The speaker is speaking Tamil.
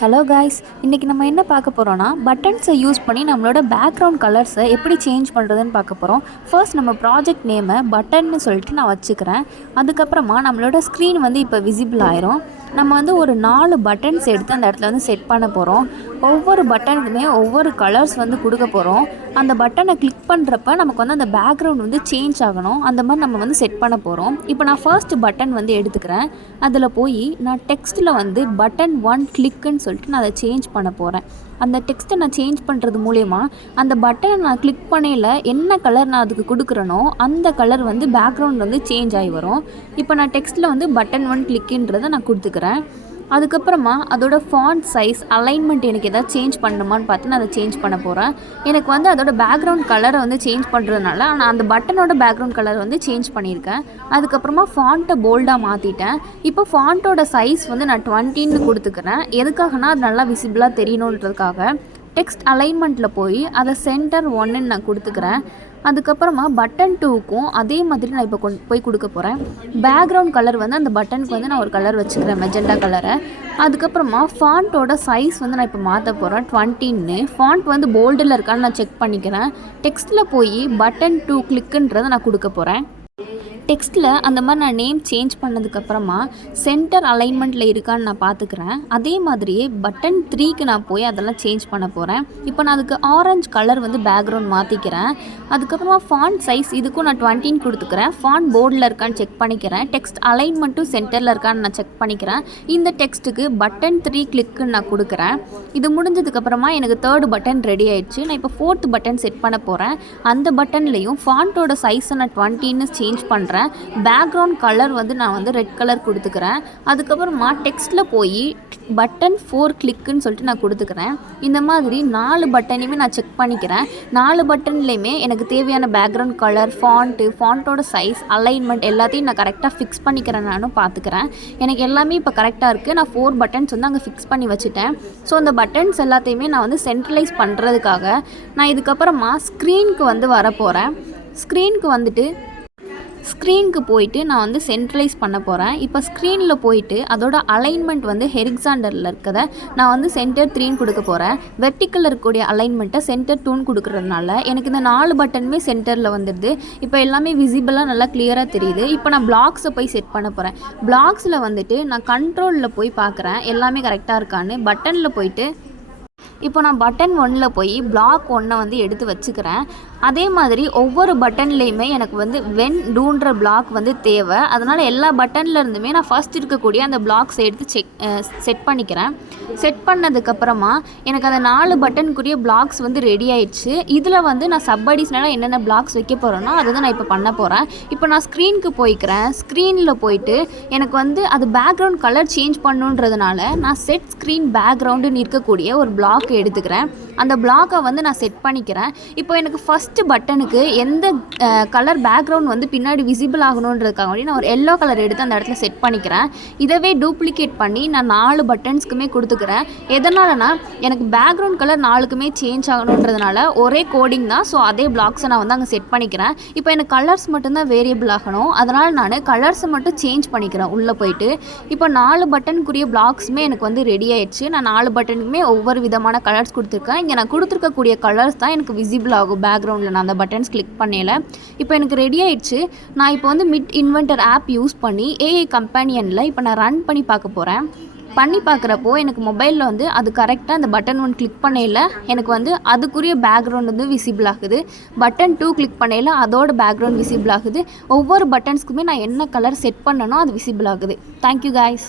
ஹலோ காய்ஸ், இன்றைக்கி நம்ம என்ன பார்க்க போகிறோன்னா பட்டன்ஸை யூஸ் பண்ணி நம்மளோட பேக்ரவுண்ட் கலர்ஸை எப்படி சேஞ்ச் பண்ணுறதுன்னு பார்க்க போகிறோம். ஃபர்ஸ்ட் நம்ம ப்ராஜெக்ட் நேமை பட்டன்னு சொல்லிட்டு நான் வச்சுக்கிறேன். அதுக்கப்புறமா நம்மளோட ஸ்க்ரீன் இப்போ விசிபிள் ஆயிரும். நம்ம ஒரு 4 பட்டன்ஸ் எடுத்து அந்த இடத்துல செட் பண்ண போகிறோம். ஒவ்வொரு பட்டனுக்குமே ஒவ்வொரு கலர்ஸ் கொடுக்க போகிறோம். அந்த பட்டனை கிளிக் பண்ணுறப்ப நமக்கு அந்த பேக்ரவுண்ட் சேஞ்ச் ஆகணும். அந்த மாதிரி நம்ம செட் பண்ண போகிறோம். இப்போ நான் ஃபர்ஸ்ட் பட்டன் எடுத்துக்கிறேன். அதில் போய் நான் டெக்ஸ்ட்டில் பட்டன் 1 கிளிக்குன்னு சொல்லிட்டு நான் அதை சேஞ்ச் பண்ண போகிறேன். அந்த டெக்ஸ்ட்டை நான் சேஞ்ச் பண்ணுறது மூலயமா அந்த பட்டனை நான் கிளிக் பண்ணையில் என்ன கலர் நான் அதுக்கு கொடுக்குறேனோ அந்த கலர் பேக்ரவுண்ட் சேஞ்ச் ஆகி வரும். இப்போ நான் டெக்ஸ்ட்டில் பட்டன் 1 கிளிக்குன்றதை நான் கொடுத்துக்கிறேன். அதுக்கப்புறமா அதோட ஃபாண்ட் சைஸ் அலைன்மெண்ட் எனக்கு எதாவது சேஞ்ச் பண்ணணுமான்னு பார்த்து நான் அதை சேஞ்ச் பண்ண போகிறேன். எனக்கு அதோட பேக்ரவுண்ட் கலரை சேஞ்ச் பண்ணுறதுனால நான் அந்த பட்டனோட பேக்ரவுண்ட் கலர் சேஞ்ச் பண்ணியிருக்கேன். அதுக்கப்புறமா ஃபாண்ட்டை போல்டாக மாற்றிட்டேன். இப்போ ஃபாண்ட்டோட சைஸ் நான் 20ன்னு கொடுத்துக்கிறேன். எதுக்காகனா அது நல்லா விசிபிளாக தெரியணுன்றதுக்காக. டெக்ஸ்ட் அலைன்மெண்ட்டில் போய் அதை சென்டர் 1ன்னு நான் கொடுத்துக்கிறேன். அதுக்கப்புறமா பட்டன் 2க்கும் அதே மாதிரி நான் இப்போ போய் கொடுக்க போகிறேன். பேக்ரவுண்ட் கலர் அந்த பட்டனுக்கு நான் ஒரு கலர் வச்சுக்கிறேன், மெஜெண்டா கலரை. அதுக்கப்புறமா ஃபாண்ட்டோட சைஸ் நான் இப்போ மாற்ற போகிறேன் 20ன்னு. ஃபாண்ட் போல்டில் இருக்கான்னு நான் செக் பண்ணிக்கிறேன். டெக்ஸ்ட்டில் போய் பட்டன் 2 கிளிக்குன்றதை நான் கொடுக்க போகிறேன். டெக்ஸ்ட்டில் அந்த மாதிரி நான் நேம் சேஞ்ச் பண்ணதுக்கப்புறமா சென்டர் அலைன்மெண்ட்டில் இருக்கான்னு நான் பார்த்துக்கிறேன். அதே மாதிரியே பட்டன் 3க்கு நான் போய் அதெல்லாம் சேஞ்ச் பண்ண போகிறேன். இப்போ நான் அதுக்கு ஆரஞ்சு கலர் பேக்ரவுண்ட் மாற்றிக்கிறேன். அதுக்கப்புறமா ஃபாண்ட் சைஸ் இதுக்கும் நான் 20ன்னு கொடுத்துக்கிறேன். ஃபாண்ட் போர்டில் இருக்கான்னு செக் பண்ணிக்கிறேன். டெக்ஸ்ட் அலைன்மெண்ட்டும் சென்டரில் இருக்கான்னு நான் செக் பண்ணிக்கிறேன். இந்த டெக்ஸ்ட்டுக்கு பட்டன் 3 கிளிக்குன்னு நான் கொடுக்குறேன். இது முடிஞ்சதுக்கப்புறமா எனக்கு 3rd பட்டன் ரெடி ஆயிடுச்சு. நான் இப்போ 4th பட்டன் செட் பண்ண போகிறேன். அந்த பட்டன்லேயும் ஃபாண்ட்டோட சைஸை நான் 20ன்னு சேஞ்ச் பண்ணுறேன். பேக்ரவுண்ட் கலர் நான் ரெட் கலர் கொடுத்துக்கிறேன். அதுக்கப்புறமா டெக்ஸ்ட்டில் போய் பட்டன் 4 கிளிக்குன்னு சொல்லிட்டு நான் கொடுத்துக்கிறேன். இந்த மாதிரி 4 பட்டனையுமே நான் செக் பண்ணிக்கிறேன். 4 பட்டன்லேயுமே எனக்கு தேவையான பேக்ரவுண்ட் கலர், ஃபாண்ட்டோட சைஸ், அலைன்மெண்ட் எல்லாத்தையும் நான் கரெக்டாக ஃபிக்ஸ் பண்ணிக்கிறேன். நானும் பார்த்துக்கிறேன். எனக்கு எல்லாமே இப்போ கரெக்டாக இருக்குது. நான் 4 பட்டன்ஸ் அங்கே ஃபிக்ஸ் பண்ணி வச்சுட்டேன். ஸோ அந்த பட்டன்ஸ் எல்லாத்தையுமே நான் சென்ட்ரலைஸ் பண்ணுறதுக்காக நான் இதுக்கப்புறமா ஸ்க்ரீனுக்கு வரப்போகிறேன். ஸ்க்ரீனுக்கு போயிட்டு நான் சென்ட்ரலைஸ் பண்ண போகிறேன். இப்போ ஸ்க்ரீனில் போயிட்டு அதோட அலைன்மெண்ட் ஹெரிசாண்டரில் இருக்கதை நான் சென்டர் 3ன்னு கொடுக்க போகிறேன். வெர்டிக்கலில் இருக்கக்கூடிய அலைன்மெண்ட்டை சென்டர் 2ன்னு கொடுக்குறதுனால எனக்கு இந்த 4 பட்டனுமே சென்டரில் வந்துடுது. இப்போ எல்லாமே விசிபிளாக நல்லா கிளியராக தெரியுது. இப்போ நான் பிளாக்ஸை போய் செட் பண்ண போகிறேன். பிளாக்ஸில் நான் கண்ட்ரோலில் போய் பார்க்குறேன் எல்லாமே கரெக்டாக இருக்கான்னு. பட்டனில் போயிட்டு இப்போ நான் பட்டன் 1ல் போய் பிளாக் 1 எடுத்து வச்சுக்கிறேன். அதே மாதிரி ஒவ்வொரு பட்டன்லேயுமே எனக்கு வென் டூன்ற பிளாக் தேவை. அதனால் எல்லா பட்டனில் இருந்துமே நான் ஃபஸ்ட் இருக்கக்கூடிய அந்த பிளாக்ஸை எடுத்து செட் பண்ணிக்கிறேன். செட் பண்ணதுக்கப்புறமா எனக்கு அந்த 4 பட்டனுக்குரிய பிளாக்ஸ் ரெடி ஆயிடுச்சு. இதில் நான் சப் அடிஷ்னலாக என்னென்ன பிளாக்ஸ் வைக்க போகிறேனோ அதை தான் நான் இப்போ பண்ண போகிறேன். இப்போ நான் ஸ்க்ரீனுக்கு போய்க்கிறேன். ஸ்க்ரீனில் போயிட்டு எனக்கு அது பேக்ரவுண்ட் கலர் சேஞ்ச் பண்ணுன்றதுனால நான் செட் ஸ்க்ரீன் பேக்ரவுண்டுன்னு இருக்கக்கூடிய ஒரு பிளாக் எடுத்துக்கிறேன். அந்த பிளாக்கை நான் செட் பண்ணிக்கிறேன். இப்போ எனக்கு ஃபஸ்ட்டு பட்டனுக்கு எந்த கலர் பேக்ரவுண்ட் பின்னாடி விசிபிள் ஆகணுன்றதுக்காக நான் ஒரு எல்லோ கலர் எடுத்து அந்த இடத்துல செட் பண்ணிக்கிறேன். இதவே டூப்ளிகேட் பண்ணி நான் 4 பட்டன்ஸ்க்குமே கொடுத்துக்கிறேன். எதனாலனா எனக்கு பேக்ரவுண்ட் கலர் 4க்குமே சேஞ்ச் ஆகணுன்றதுனால ஒரே கோடிங் தான். ஸோ அதே பிளாக்ஸை நான் அங்கே செட் பண்ணிக்கிறேன். இப்போ எனக்கு கலர்ஸ் மட்டும்தான் வேரியபிள் ஆகணும். அதனால் நான் கலர்ஸை மட்டும் சேஞ்ச் பண்ணிக்கிறேன் உள்ளே போயிட்டு. இப்போ 4 பட்டனுக்குரிய பிளாக்ஸுமே எனக்கு ரெடி ஆயிடுச்சு. நான் 4 பட்டனுக்குமே ஒவ்வொரு விதமான கலர்ஸ் கொடுத்துருக்கேன். இங்கே நான் கொடுத்துருக்கக்கூடிய கலர்ஸ் தான் எனக்கு விசிபிள் ஆகும் பேக்ரவுண்டில் நான் அந்த பட்டன்ஸ் கிளிக் பண்ணல. இப்போ எனக்கு ரெடி ஆயிடுச்சு. நான் இப்போ மிட் இன்வென்டர் ஆப் யூஸ் பண்ணி ஏஐ கம்பேனியனில் இப்போ நான் ரன் பண்ணி பார்க்க போகிறேன். பண்ணி பார்க்குறப்போ எனக்கு மொபைலில் அது கரெக்டாக அந்த பட்டன் 1 கிளிக் பண்ணையில் எனக்கு அதுக்குரிய பேக்ரவுண்ட் விசிபிள் ஆகுது. பட்டன் 2 கிளிக் பண்ணையில் அதோட பேக்ரவுண்ட் விசிபிள் ஆகுது. ஒவ்வொரு பட்டன்ஸ்க்குமே நான் என்ன கலர் செட் பண்ணனோ அது விசிபிள் ஆகுது. Thank you guys.